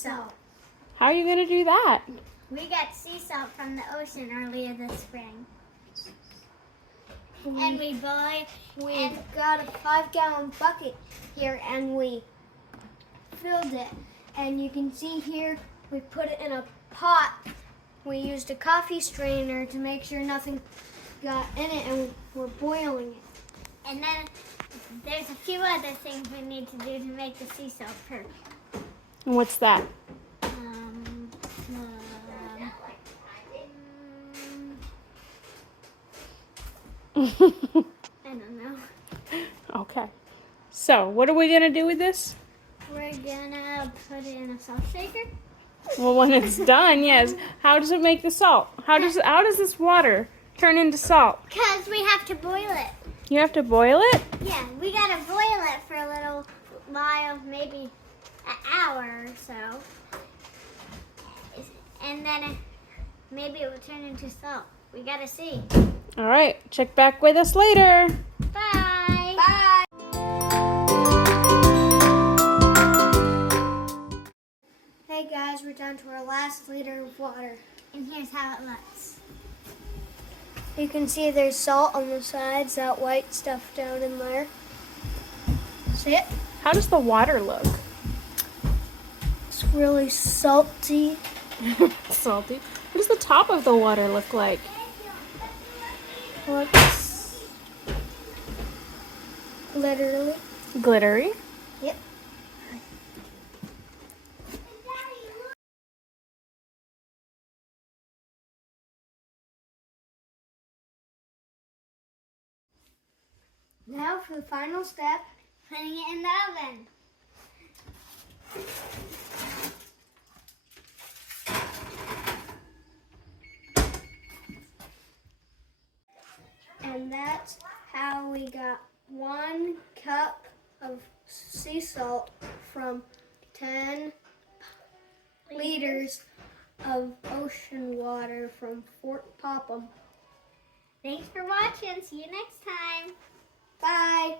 salt. How are you going to do that? We got sea salt from the ocean earlier this spring. And we got a 5-gallon bucket here and we filled it. And you can see here we put it in a pot. We used a coffee strainer to make sure nothing got in it, and we're boiling it. And then there's a few other things we need to do to make the sea salt perfect. And what's that? I don't know. Okay. So, what are we going to do with this? We're gonna put it in a salt shaker. Well, when it's done, yes. How does it make the salt? How does this water turn into salt? Because we have to boil it. You have to boil it? Yeah, we gotta boil it for a little while, maybe an hour or so. And then maybe it will turn into salt. We gotta see. All right. Check back with us later. Bye. Bye. Hey guys, we're down to our last liter of water. And here's how it looks. You can see there's salt on the sides, that white stuff down in there. See it? How does the water look? It's really salty. Salty. What does the top of the water look like? Looks literally. Glittery. Yep. Now for the final step, putting it in the oven. And that's how we got 1 cup of sea salt from 10 liters of ocean water from Fort Popham. Thanks for watching. See you next time. Bye.